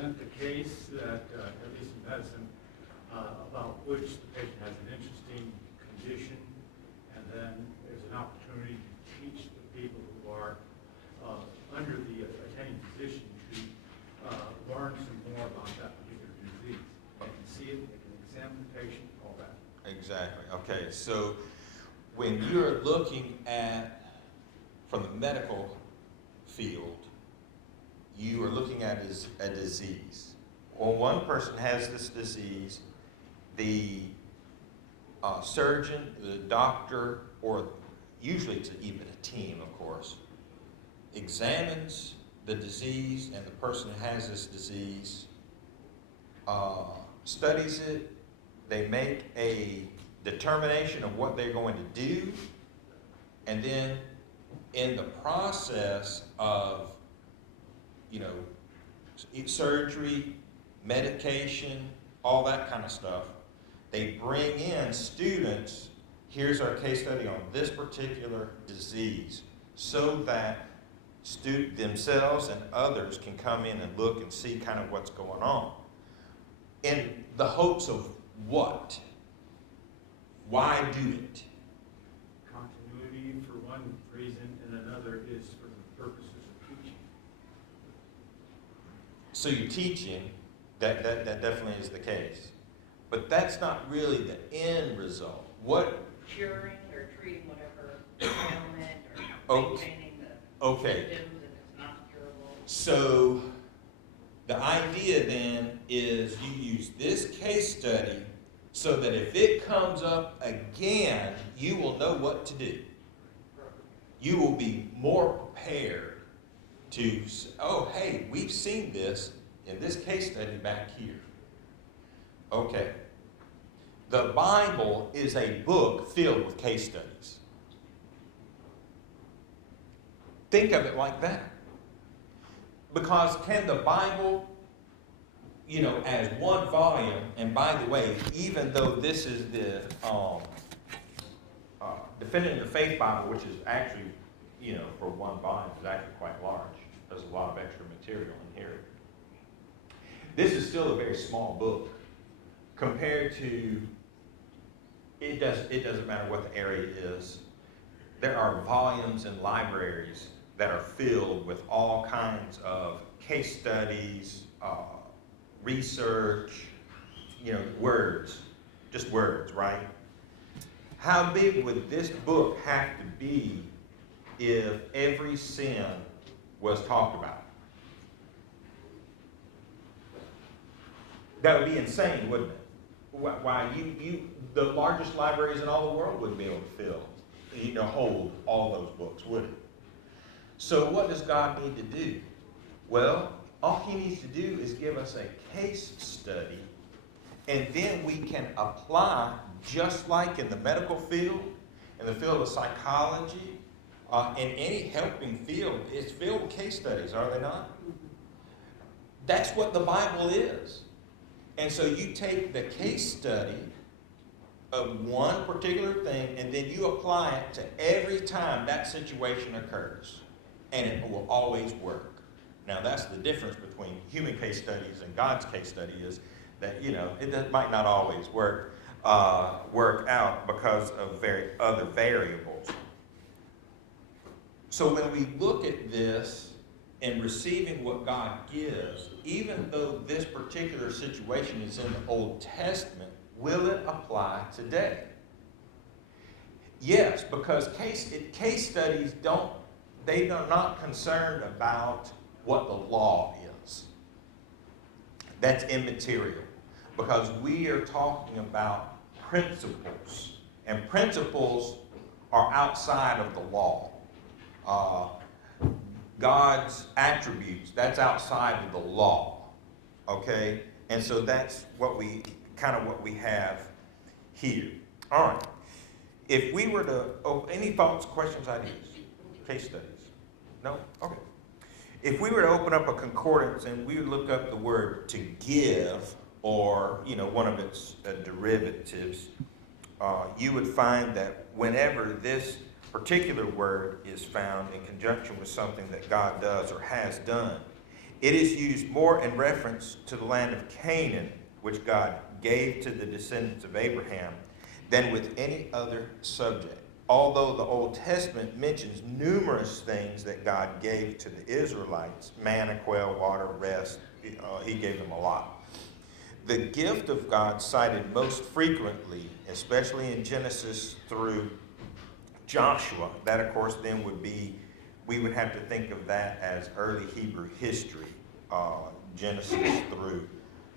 present the case that, at least in medicine, about which the patient has an interesting condition, and then there's an opportunity to teach the people who are under the attending physician to learn some more about that particular disease. They can see it, they can examine the patient, all that. Exactly. Okay, so when you're looking at, from the medical field, you are looking at a disease. When one person has this disease, the surgeon, the doctor, or usually it's even a team, of course, examines the disease, and the person who has this disease studies it. They make a determination of what they're going to do, and then in the process of, surgery, medication, all that kind of stuff, they bring in students. Here's our case study on this particular disease, so that themselves and others can come in and look and see kind of what's going on. In the hopes of what? Why do it? Continuity for one reason, and another is for the purposes of teaching. So you're teaching, that definitely is the case. But that's not really the end result. What? Curing or treating whatever ailment or maintaining the Okay. symptoms if it's not curable. So the idea then is you use this case study so that if it comes up again, you will know what to do. You will be more prepared to, oh, hey, we've seen this in this case study back here. Okay. The Bible is a book filled with case studies. Think of it like that. Because can the Bible, as one volume, and by the way, even though this is the Defending the Faith Bible, which is actually, for one volume, is actually quite large. There's a lot of extra material in here. This is still a very small book compared to, it doesn't matter what the area is. There are volumes and libraries that are filled with all kinds of case studies, research, words, just words, right? How big would this book have to be if every sin was talked about? That would be insane, wouldn't it? Why, the largest libraries in all the world wouldn't be able to hold all those books, would it? So what does God need to do? Well, all he needs to do is give us a case study, and then we can apply, just like in the medical field, in the field of psychology, in any helping field, it's filled with case studies, are they not? That's what the Bible is. And so you take the case study of one particular thing, and then you apply it to every time that situation occurs. And it will always work. Now, that's the difference between human case studies and God's case study, is that, it might not always work out because of other variables. So when we look at this and receiving what God gives, even though this particular situation is in the Old Testament, will it apply today? Yes, because case studies they are not concerned about what the law is. That's immaterial, because we are talking about principles, and principles are outside of the law. God's attributes, that's outside of the law, okay? And so that's what we have here. All right. If we were to, any thoughts, questions, ideas? Case studies? No? Okay. If we were to open up a concordance and we would look up the word to give, or, one of its derivatives, you would find that whenever this particular word is found in conjunction with something that God does or has done, It is used more in reference to the land of Canaan, which God gave to the descendants of Abraham, than with any other subject. Although the Old Testament mentions numerous things that God gave to the Israelites, manna, quail, water, rest, he gave them a lot. The gift of God cited most frequently, especially in Genesis through Joshua, that of course then would be, we would have to think of that as early Hebrew history, Genesis through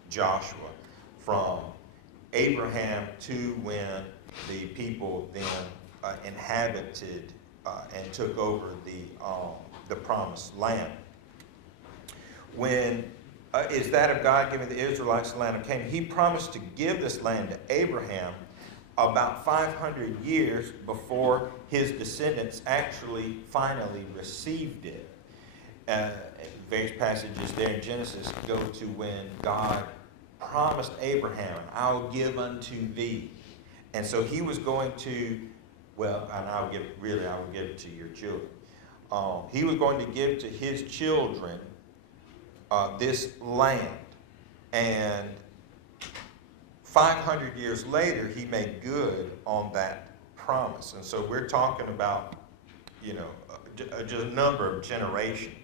Joshua, from Abraham to when the people then inhabited and took over the promised land. When is that of God giving the Israelites the land of Canaan? He promised to give this land to Abraham about 500 years before his descendants actually finally received it. Various passages there in Genesis go to when God promised Abraham, I'll give unto thee. And so he was going to, well, and I will give it to your children. He was going to give to his children this land. And 500 years later, he made good on that promise. And so we're talking about, just a number of generations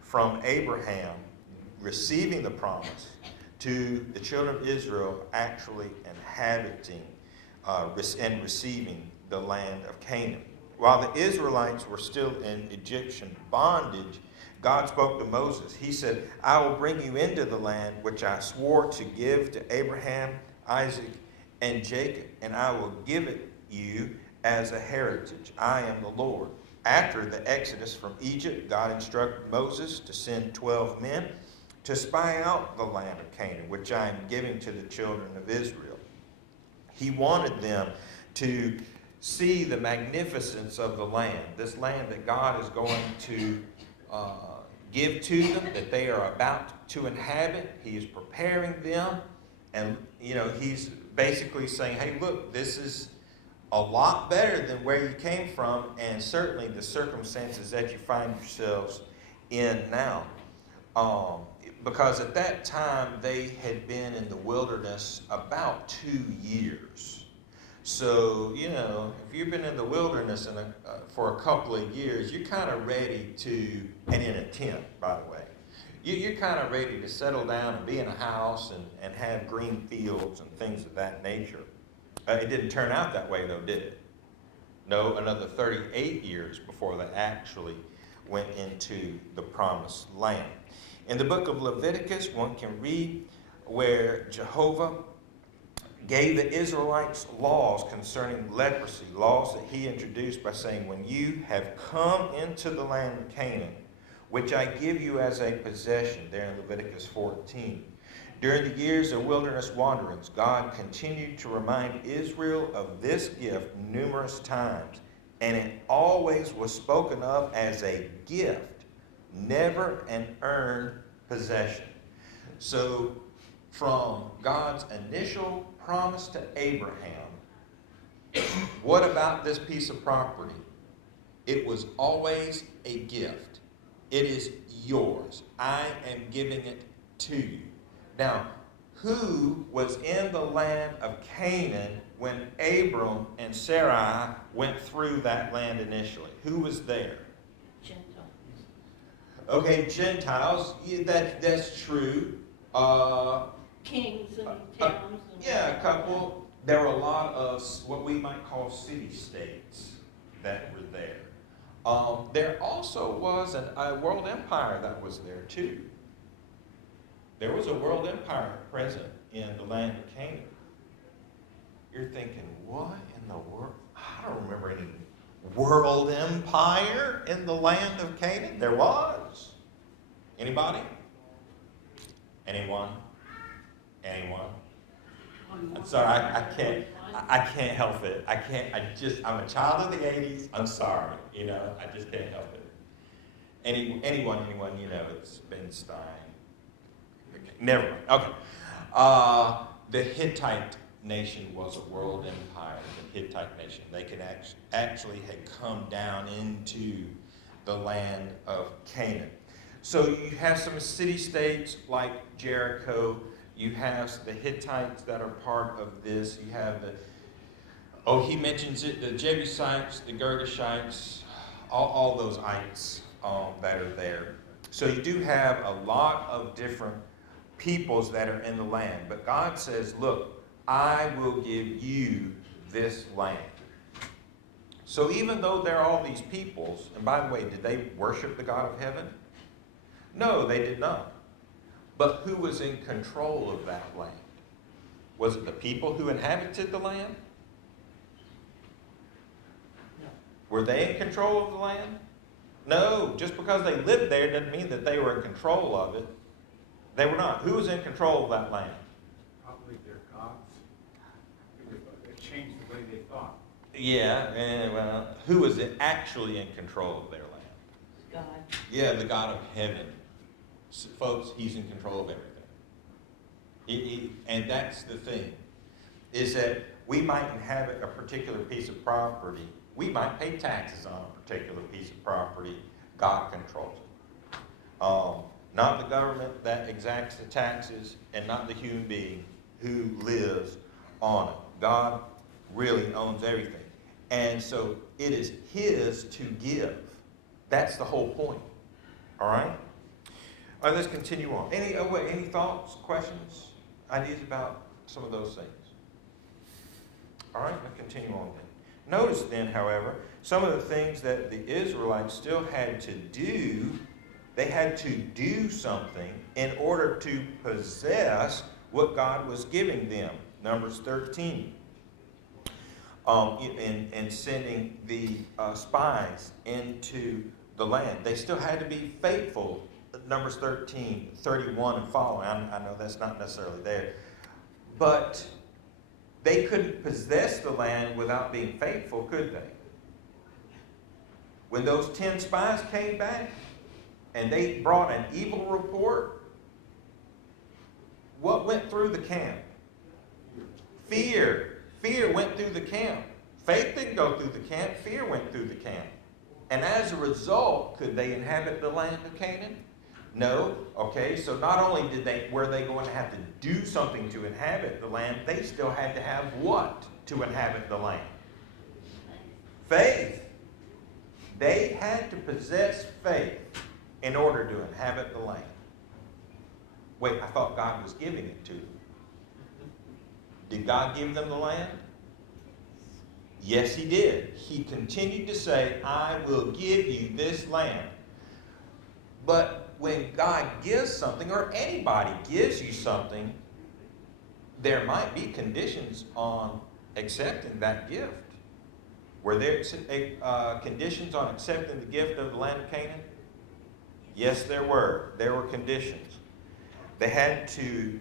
from Abraham receiving the promise to the children of Israel actually inhabiting and receiving the land of Canaan. While the Israelites were still in Egyptian bondage, God spoke to Moses. He said, I will bring you into the land which I swore to give to Abraham, Isaac, and Jacob, and I will give it you as a heritage. I am the Lord. After the exodus from Egypt, God instructed Moses to send 12 men to spy out the land of Canaan, which I am giving to the children of Israel. He wanted them to see the magnificence of the land, this land that God is going to give to them, that they are about to inhabit. He is preparing them, and he's basically saying, hey, look, this is a lot better than where you came from, and certainly the circumstances that you find yourselves in now. Because at that time, they had been in the wilderness about 2 years. So, if you've been in the wilderness for a couple of years, you're kind of ready to, and in a tent, by the way, you're kind of ready to settle down and be in a house and have green fields and things of that nature. It didn't turn out that way, though, did it? No, another 38 years before they actually went into the promised land. In the book of Leviticus, one can read where Jehovah gave the Israelites laws concerning leprosy, laws that he introduced by saying, when you have come into the land of Canaan, which I give you as a possession, there in Leviticus 14. During the years of wilderness wanderings, God continued to remind Israel of this gift numerous times, and it always was spoken of as a gift, never an earned possession. So, from God's initial promise to Abraham, what about this piece of property? It was always a gift. It is yours. I am giving it to you. Now, who was in the land of Canaan when Abram and Sarai went through that land initially? Who was there? Gentiles. Okay, Gentiles. Yeah, that's true. Kings and towns. A couple. There were a lot of what we might call city-states that were there. There also was a world empire that was there too. There was a world empire present in the land of Canaan. You're thinking, what in the world? I don't remember any world empire in the land of Canaan. There was. Anybody? Anyone? I'm sorry, I can't help it. I'm a child of the 80s. I'm sorry, I just can't help it. Anyone, it's Ben Stein. Okay, never mind. Okay. The Hittite nation was a world empire, the Hittite nation. They could actually had come down into the land of Canaan. So you have some city-states like Jericho. You have the Hittites that are part of this. You have he mentions it, the Jebusites, the Girgashites, all those ites that are there. So you do have a lot of different peoples that are in the land. But God says, look, I will give you this land. So even though there are all these peoples, and by the way, did they worship the God of heaven? No, they did not. But who was in control of that land? Was it the people who inhabited the land? No. Were they in control of the land? No, just because they lived there doesn't mean that they were in control of it. They were not. Who was in control of that land? Probably their gods. It changed the way they thought. Yeah, well, who was actually in control of their land? God. Yeah, the God of heaven. So, folks, he's in control of everything. And that's the thing, is that we might inhabit a particular piece of property. We might pay taxes on a particular piece of property. God controls it. Not the government that exacts the taxes, and not the human being who lives on it. God really owns everything. And so it is his to give. That's the whole point. All right? All right, let's continue on. Any thoughts, questions, ideas about some of those things? All right, let's continue on then. Notice then, however, some of the things that the Israelites still had to do. They had to do something in order to possess what God was giving them. Numbers 13. In sending the spies into the land. They still had to be faithful. Numbers 13, 31 and following. I know that's not necessarily there. But they couldn't possess the land without being faithful, could they? When those 10 spies came back and they brought an evil report, what went through the camp? Fear. Fear went through the camp. Faith didn't go through the camp. Fear went through the camp. And as a result, could they inhabit the land of Canaan? No. Okay, so not only were they going to have to do something to inhabit the land, they still had to have what to inhabit the land? Faith. They had to possess faith in order to inhabit the land. Wait, I thought God was giving it to them. Did God give them the land? Yes, he did. He continued to say, I will give you this land. But when God gives something, or anybody gives you something, there might be conditions on accepting that gift. Were there conditions on accepting the gift of the land of Canaan? Yes, there were. There were conditions. They had to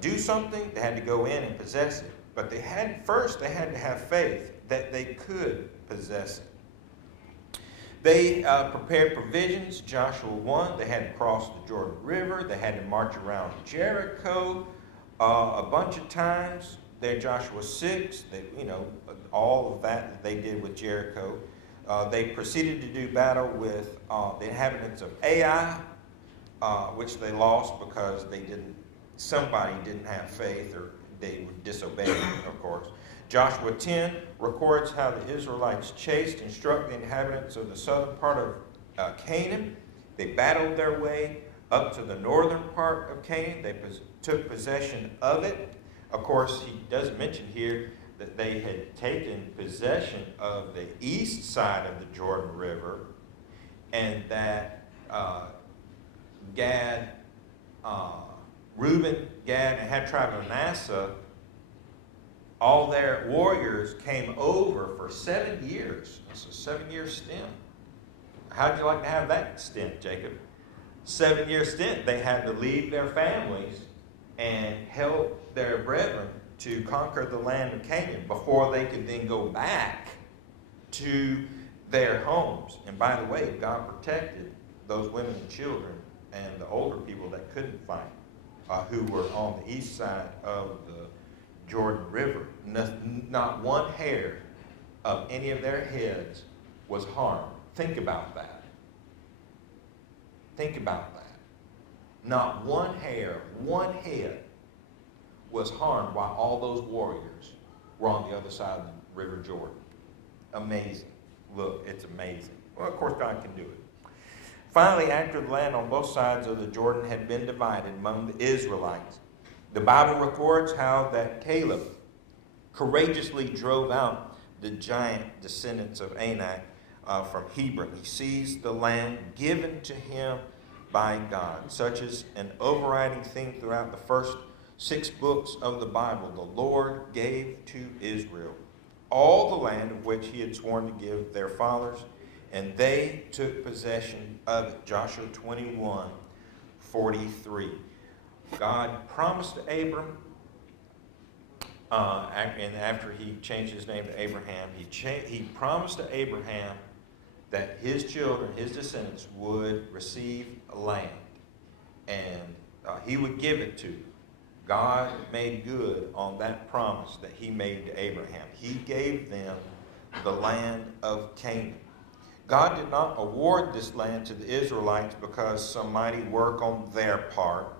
do something. They had to go in and possess it. But they had to have faith that they could possess it. They prepared provisions. Joshua 1, they had to cross the Jordan River. They had to march around Jericho a bunch of times. There, Joshua 6, all of that they did with Jericho. They proceeded to do battle with the inhabitants of Ai, which they lost because somebody didn't have faith, or they disobeyed, of course. Joshua 10 records how the Israelites chased and struck the inhabitants of the southern part of Canaan. They battled their way up to the northern part of Canaan. They took possession of it. Of course, he does mention here that they had taken possession of the east side of the Jordan River, and that Reuben, Gad, and half tribe of Manasseh, all their warriors came over for 7 years. That's a 7-year stint. How'd you like to have that stint, Jacob? 7-year stint. They had to leave their families and help their brethren to conquer the land of Canaan before they could then go back to their homes. And by the way, God protected those women and children and the older people that couldn't fight, who were on the east side of the Jordan River. Not one hair of any of their heads was harmed. Think about that. Think about that. Not one hair, one head was harmed while all those warriors were on the other side of the River Jordan. Amazing. Look, it's amazing. Well, of course, God can do it. Finally, after the land on both sides of the Jordan had been divided among the Israelites, the Bible records how that Caleb courageously drove out the giant descendants of Anak from Hebron. He seized the land given to him by God, such as an overriding theme throughout the first 6 books of the Bible. The Lord gave to Israel all the land of which he had sworn to give their fathers, and they took possession of it. Joshua 21:43. God promised to Abram, and after he changed his name to Abraham, he promised to Abraham that his children, his descendants, would receive a land, and he would give it to them. God made good on that promise that he made to Abraham. He gave them the land of Canaan. God did not award this land to the Israelites because some mighty work on their part.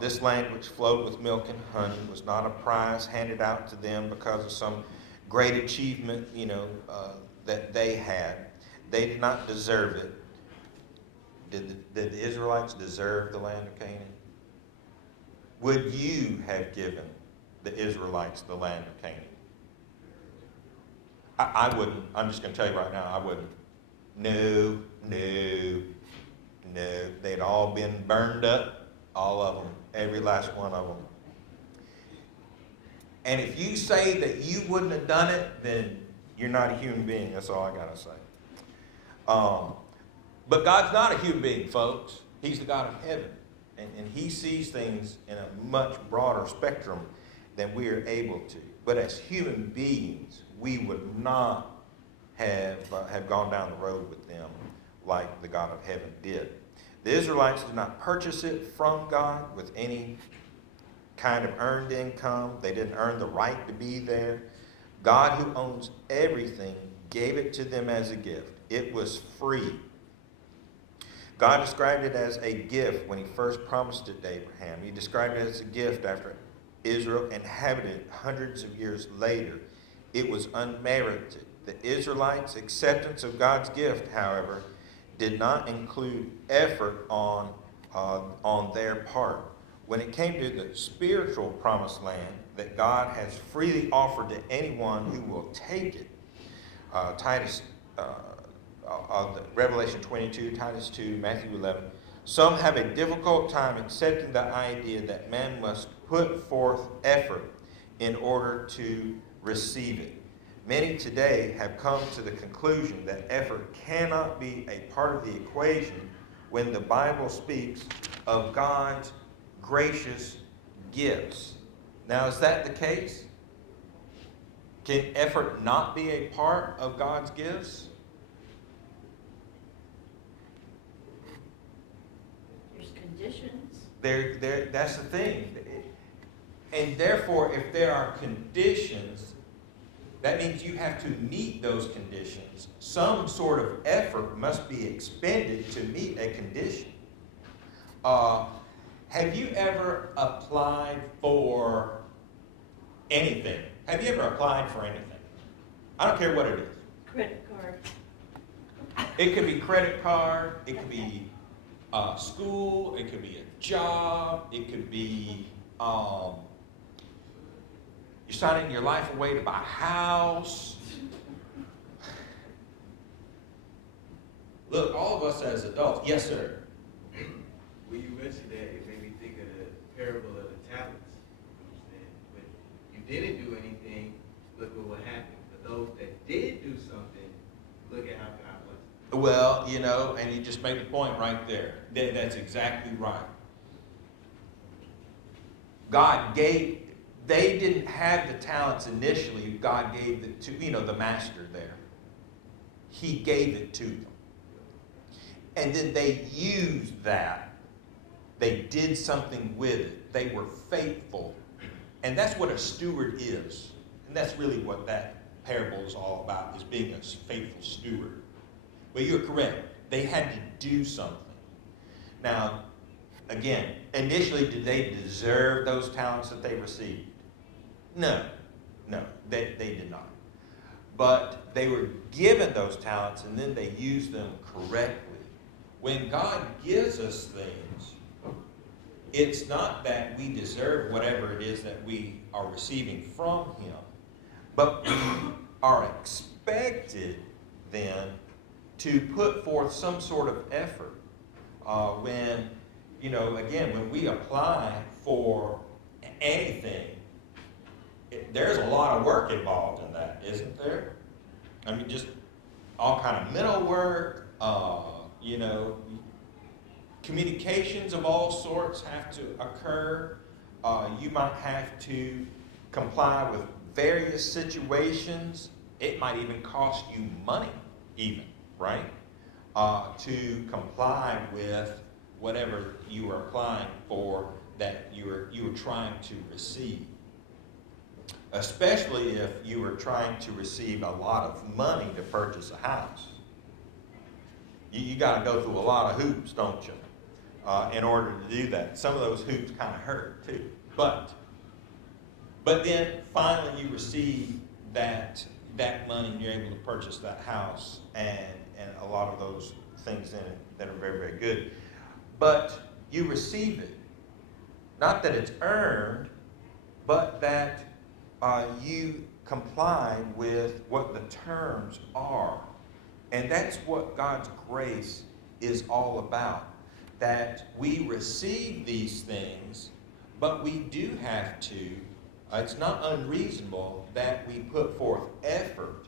This land, which flowed with milk and honey, was not a prize handed out to them because of some great achievement, that they had. They did not deserve it. Did the Israelites deserve the land of Canaan? Would you have given the Israelites the land of Canaan? I wouldn't. I'm just going to tell you right now, I wouldn't. No. They'd all been burned up, all of them, every last one of them. And if you say that you wouldn't have done it, then you're not a human being. That's all I got to say. But God's not a human being, folks. He's the God of heaven. And he sees things in a much broader spectrum than we are able to. But as human beings, we would not have gone down the road with them like the God of heaven did. The Israelites did not purchase it from God with any kind of earned income. They didn't earn the right to be there. God, who owns everything, gave it to them as a gift. It was free. God described it as a gift when he first promised it to Abraham. He described it as a gift after Israel inhabited it hundreds of years later. It was unmerited. The Israelites' acceptance of God's gift, however, did not include effort on their part. When it came to the spiritual promised land that God has freely offered to anyone who will take it, Revelation 22, Titus 2, Matthew 11, some have a difficult time accepting the idea that man must put forth effort in order to receive it. Many today have come to the conclusion that effort cannot be a part of the equation when the Bible speaks of God's gracious gifts. Now, is that the case? Can effort not be a part of God's gifts? There's conditions. That's the thing. And therefore, if there are conditions, that means you have to meet those conditions. Some sort of effort must be expended to meet a condition. Have you ever applied for anything? Have you ever applied for anything? I don't care what it is. Credit card. It could be credit card. It could be school. It could be a job. It could be you're signing your life away to buy a house. Look, all of us as adults. Yes, sir. When you mentioned that, it made me think of the parable of the talents. You know what I'm saying? When you didn't do anything, look at what happened. But those that did do something, look at how God blessed them. Well, and you just made the point right there. That's exactly right. They didn't have the talents initially. God gave it to, the master there. He gave it to them. And then they used that. They did something with it. They were faithful. And that's what a steward is. And that's really what that parable is all about, is being a faithful steward. But you're correct. They had to do something. Now, again, initially, did they deserve those talents that they received? No, they did not. But they were given those talents and then they used them correctly. When God gives us things, it's not that we deserve whatever it is that we are receiving from Him, but we are expected then to put forth some sort of effort. When, again, when we apply for anything, there's a lot of work involved in that, isn't there? I mean, just all kind of mental work, communications of all sorts have to occur. You might have to comply with various situations. It might even cost you money, even, right? To comply with whatever you are applying for that you are trying to receive. Especially if you were trying to receive a lot of money to purchase a house. You got to go through a lot of hoops, don't you, in order to do that. Some of those hoops kind of hurt too. But then finally you receive that money and you're able to purchase that house and a lot of those things in it that are very, very good. But you receive it. Not that it's earned, but that you comply with what the terms are. And that's what God's grace is all about. That we receive these things, but we do have to, it's not unreasonable that we put forth effort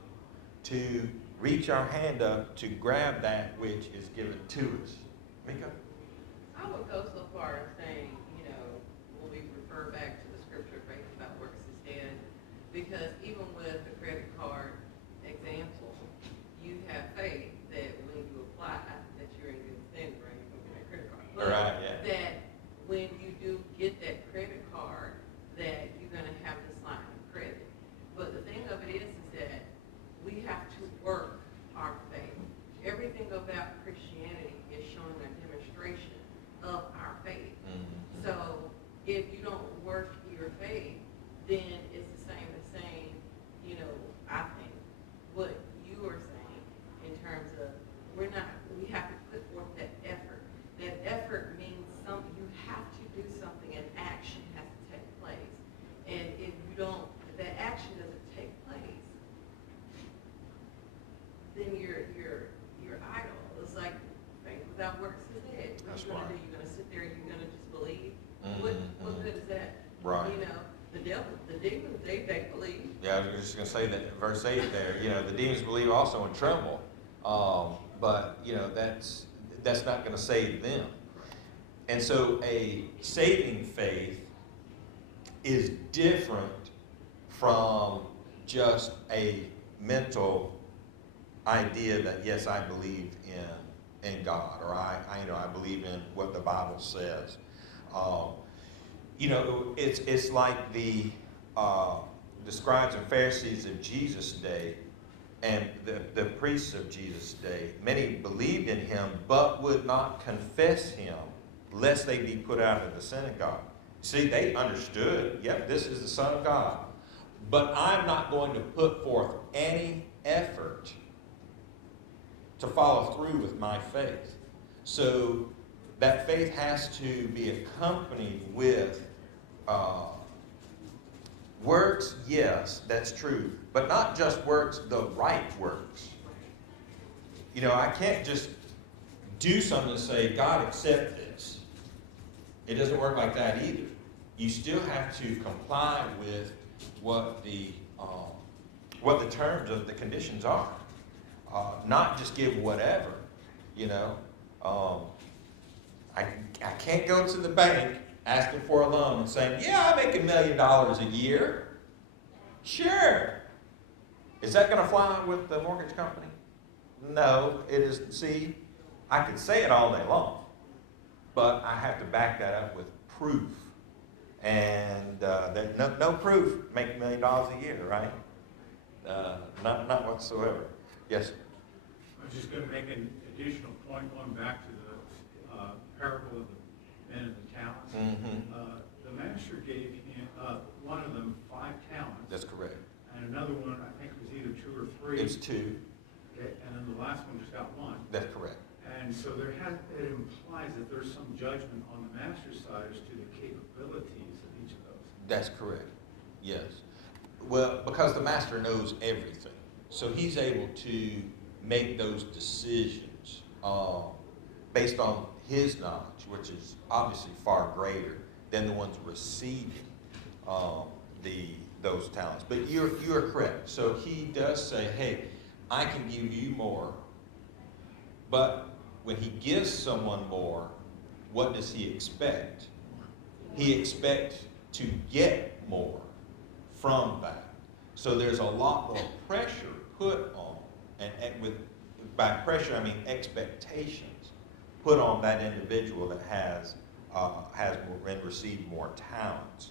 to reach our hand up to grab that which is given to us. Mika? I would go so far as saying, when we refer back to the scripture, faith without works is dead. Because even with the credit card example, you have faith that when you apply, that you're in good standing, right? You're going to get that credit card. But Right, yeah. that when you do get that credit card, that you're going to have this line of credit. But the thing of it is that we have to work our faith. Everything about Christianity is showing a demonstration of our faith. Mm-hmm. So if you don't work your faith, then it's the same as saying, I think what you are saying in terms of we have to put forth that effort. That effort means you have to do something, and action has to take place. And if that action doesn't take place, then you're idle. It's like faith without works is dead. What That's are you gonna right. do? You're gonna sit there and you're gonna just believe? Mm-hmm. What good is that? Right. The devil, the demons, they believe. Yeah, I was just going to say that verse 8 there, the demons believe also and tremble. But, that's not going to save them. And so a saving faith is different from just a mental idea that, yes, I believe in God, or I believe in what the Bible says. It's like the scribes and Pharisees of Jesus' day and the priests of Jesus' day. Many believed in him, but would not confess him, lest they be put out of the synagogue. See, they understood, yep, this is the Son of God. But I'm not going to put forth any effort to follow through with my faith. So that faith has to be accompanied with works, yes, that's true, but not just works, the right works. I can't just do something and say, God, accept this. It doesn't work like that either. You still have to comply with what the terms of the conditions are. Not just give whatever, I can't go to the bank asking for a loan and saying, yeah, I make $1 million a year. Sure. Is that going to fly with the mortgage company? No, it isn't. See, I could say it all day long, but I have to back that up with proof. And no proof make $1 million a year, right? Not whatsoever. Yes? I was just going to make an additional point going back to the parable of the men and the talents. Mm-hmm. The master gave him, one of them 5 talents. That's correct. And another one, I think it was either 2 or 3. It's 2. Okay, and then the last one just got 1. That's correct. And so it implies that there's some judgment on the master's side as to the capabilities of each of those. That's correct. Yes. Well, because the master knows everything. So he's able to make those decisions based on his knowledge, which is obviously far greater than the ones receiving those talents. But you're correct. So he does say, hey, I can give you more. But when he gives someone more, what does he expect? He expects to get more from that. So there's a lot more pressure put on, and by pressure I mean expectations put on that individual that has more and received more talents.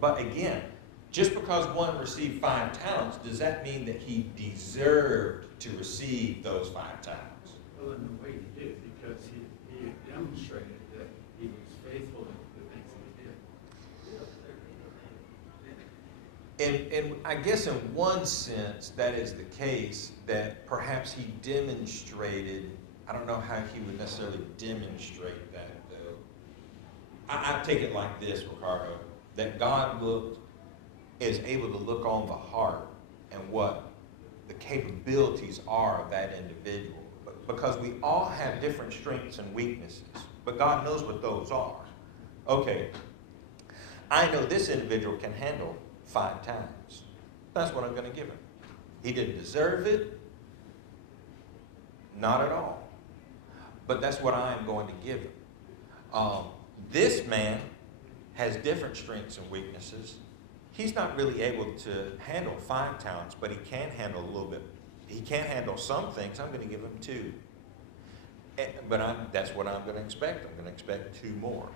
But again, just because one received 5 talents, does that mean that he deserved to receive those 5 talents? Well, in the way he did, because he demonstrated that he was faithful in the things that he did. We don't deserve anything. And I guess in one sense, that is the case, that perhaps he demonstrated, I don't know how he would necessarily demonstrate that, though. I take it like this, Ricardo, that God is able to look on the heart and what the capabilities are of that individual. Because we all have different strengths and weaknesses, but God knows what those are. Okay, I know this individual can handle 5 talents. That's what I'm going to give him. He didn't deserve it, not at all. But that's what I am going to give him. This man has different strengths and weaknesses. He's not really able to handle 5 talents, but he can handle a little bit. He can't handle some things. I'm going to give him 2. But that's what I'm going to expect. I'm going to expect 2 more.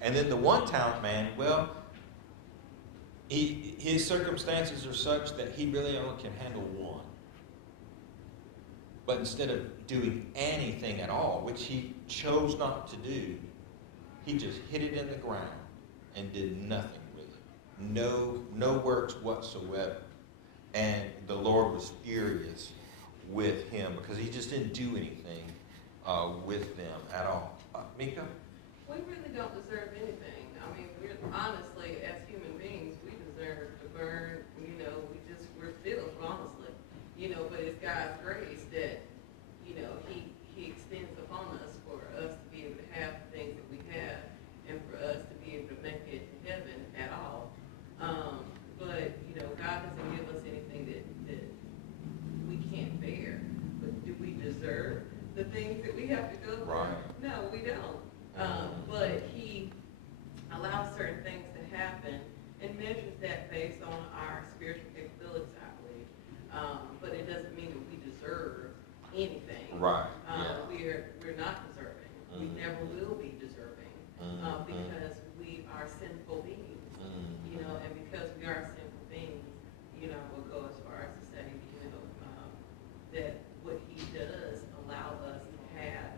And then the 1 talent man, well, his circumstances are such that he really only can handle 1. But instead of doing anything at all, which he chose not to do, he just hit it in the ground and did nothing with it. No works whatsoever. And the Lord was furious with him because he just didn't do anything with them at all. Mika? We really don't deserve anything. I mean, honestly, as human beings, we deserve to burn, we're filled, honestly. But it's God's grace that, he extends upon us for us to be able to have the things that we have and for us to be able to make it to heaven at all. But, God doesn't give us anything that we can't bear. But do we deserve the things that we have to go through? Right. No, we don't. But he allows certain things to happen and measures that based on our spiritual capabilities, I believe. But it doesn't mean that we deserve anything. Right. Yeah. We're not deserving. We never will be deserving because we are sinful beings. And because we are sinful beings, we'll go as far as to say, that what he does allow us to have,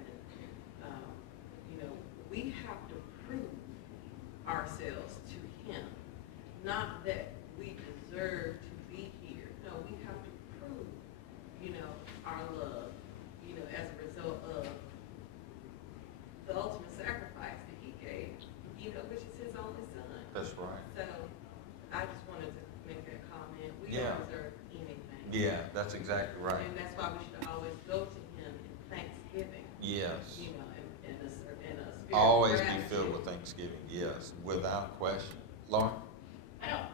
and we have to prove ourselves to him, not that we deserve to be here. No, we have to prove, our love, as a result of the ultimate sacrifice that he gave, which is his only son. That's right. So I just wanted to make that comment. We Yeah. don't deserve anything. Yeah, that's exactly right. And that's why we should always go to him in thanksgiving, Yes. and a spirit of Always be gratitude. filled with thanksgiving. Yes, without question. Lauren? I don't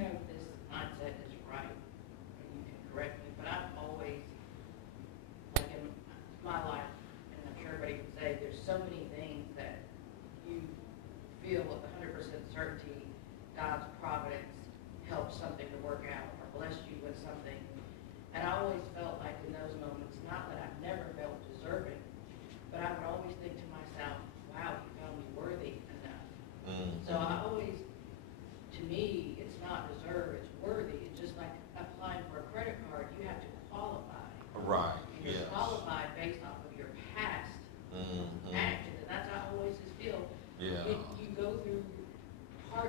know if this mindset is right, and you can correct me, but I've always, like in my life, and I'm sure everybody can say, there's so many things that you feel with 100% certainty God's providence helps something to work out or blessed you with something. And I always felt like in those moments, not that I've never felt deserving, but I would always think to myself, wow, you found me worthy enough. So I always, to me, it's not deserve, it's worthy. It's just like applying for a credit card, you have to qualify. Right, And you're yes. qualified based off of your past actions, and that's how I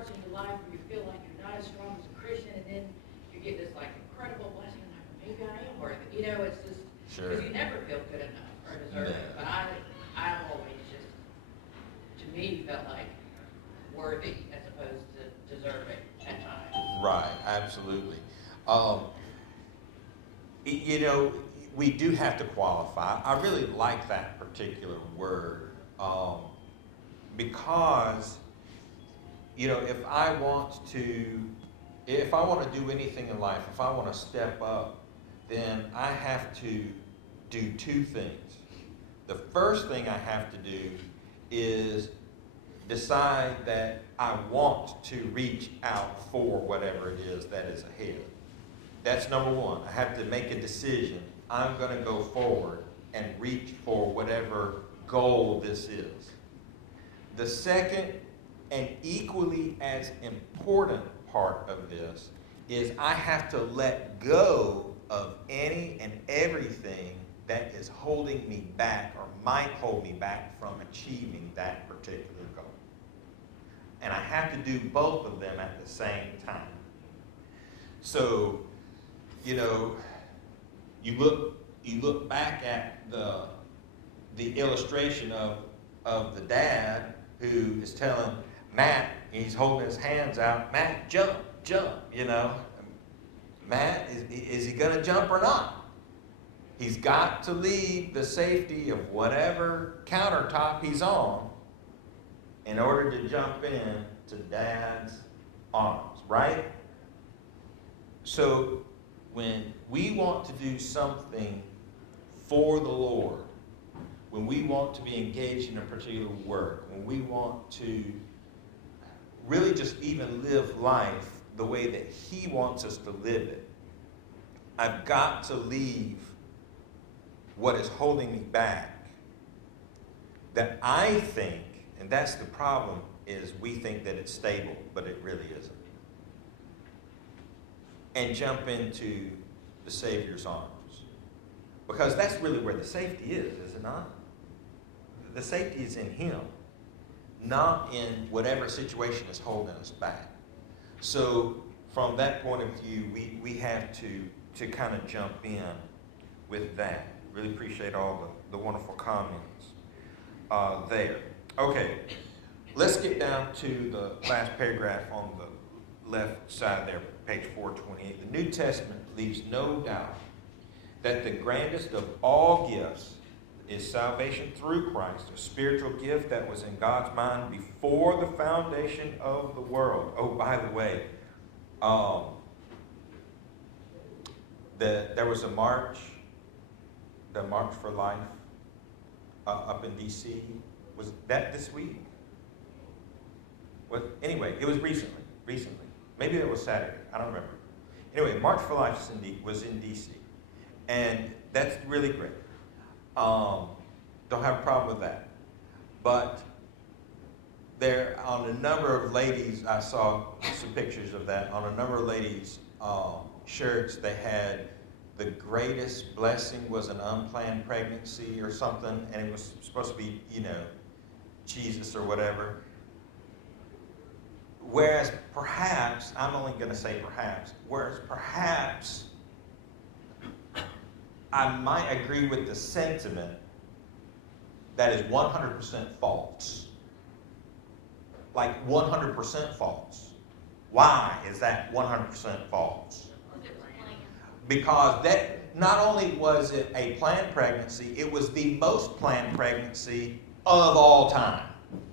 parts in your life where you feel like you're not as strong as a Christian, and then you get this like incredible blessing, like maybe I am worthy. You know, it's just, because you never feel good enough or deserve it. But I've always just, to me, felt like worthy as opposed to deserving at times. Right, absolutely. You know, we do have to qualify. I really like that particular word because, you know, if I want to do anything in life, if I want to step up, then I have to do two things. The first thing I have to do is decide that I want to reach out for whatever it is that is ahead. That's number one. I have to make a decision. I'm going to go forward and reach for whatever goal this is. The second and equally as important part of this is I have to let go of any and everything that is holding me back or might hold me back from achieving that particular goal. And I have to do both of them at the same time. So, you know, you look back at the illustration of the dad who is telling Matt, he's holding his hands out, Matt, jump, you know. Matt, is he going to jump or not? He's got to leave the safety of whatever countertop he's on in order to jump in to Dad's arms, right? So when we want to do something for the Lord, when we want to be engaged in a particular work, when we want to really just even live life the way that He wants us to live it, I've got to leave what is holding me back that I think, and that's the problem, is we think that it's stable, but it really isn't. And jump into the Savior's arms. Because that's really where the safety is it not? The safety is in Him, not in whatever situation is holding us back. So from that point of view, we have to kind of jump in with that. Really appreciate all the wonderful comments there. Okay, let's get down to the last paragraph on the left side there, page 428. The New Testament leaves no doubt that the grandest of all gifts is salvation through Christ, a spiritual gift that was in God's mind before the foundation of the world. Oh, by the way, there was a march, the March for Life, up in D.C. Was that this week? Anyway, it was recently. Maybe it was Saturday. I don't remember. Anyway, March for Life was in D.C. And that's really great. Don't have a problem with that. But there, on a number of ladies, I saw some pictures of that. On a number of ladies' shirts, they had the greatest blessing was an unplanned pregnancy or something, and it was supposed to be, Jesus or whatever. Whereas perhaps, I'm only going to say perhaps, I might agree with the sentiment that is 100% false. Like 100% false. Why is that 100% false? Because that not only was it a planned pregnancy, it was the most planned pregnancy of all time.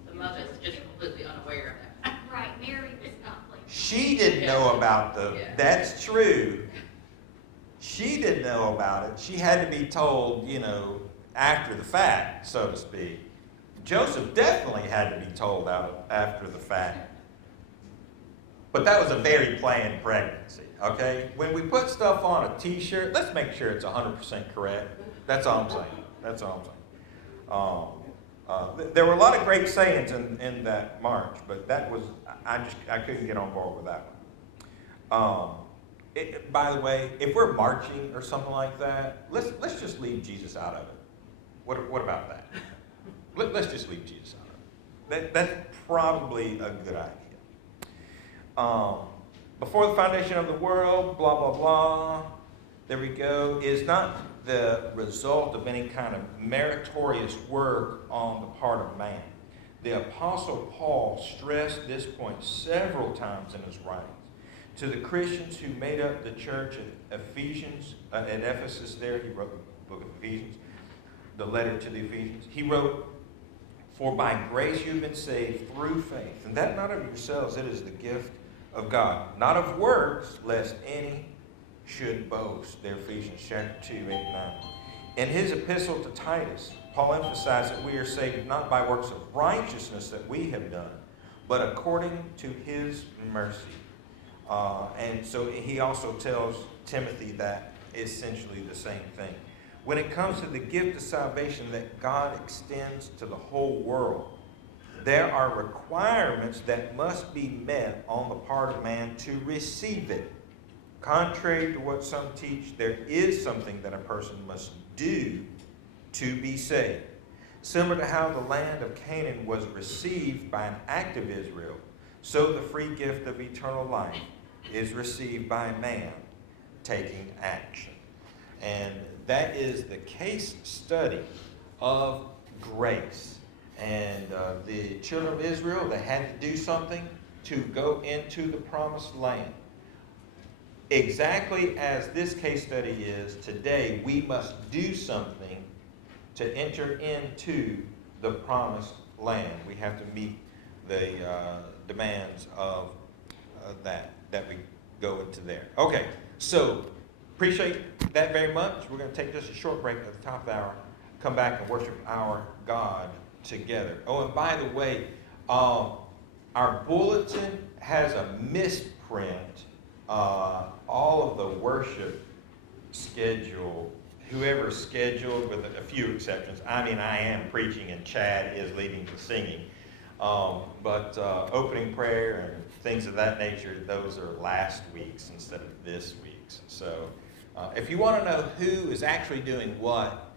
The mother's just completely unaware of that. Right, Mary was not like. She didn't know about Yeah. That's true. She didn't know about it. She had to be told, after the fact, so to speak. Joseph definitely had to be told out after the fact. But that was a very planned pregnancy, okay? When we put stuff on a t-shirt, let's make sure it's 100% correct. That's all I'm saying. There were a lot of great sayings in that march, but that was, I couldn't get on board with that one. By the way, if we're marching or something like that, let's just leave Jesus out of it. What about that? Let's just leave Jesus out of it. That's probably a good idea. before the foundation of the world, blah, blah, blah, there we go, is not the result of any kind of meritorious work on the part of man. The Apostle Paul stressed this point several times in his writings. To the Christians who made up the church at Ephesians, at Ephesus there, he wrote the book of Ephesians, the letter to the Ephesians. He wrote, "For by grace you've been saved through faith, and that not of yourselves, it is the gift of God, not of works, lest any should boast." There, Ephesians chapter 2, 8, 9. In his epistle to Titus, Paul emphasized that we are saved not by works of righteousness that we have done, but according to his mercy. And so he also tells Timothy that essentially the same thing. When it comes to the gift of salvation that God extends to the whole world, there are requirements that must be met on the part of man to receive it. Contrary to what some teach, there is something that a person must do to be saved. Similar to how the land of Canaan was received by an act of Israel, so the free gift of eternal life is received by man taking action. And that is the case study of grace. And the children of Israel, they had to do something to go into the promised land. Exactly as this case study is today, we must do something to enter into the promised land. We have to meet the demands of that we go into there. Okay, so appreciate that very much. We're going to take just a short break at the top of the hour, come back and worship our God together. Oh, and by the way, our bulletin has a misprint. All of the worship schedule, whoever's scheduled, with a few exceptions. I mean, I am preaching and Chad is leading the singing. But opening prayer and things of that nature, those are last week's instead of this week's. So if you want to know who is actually doing what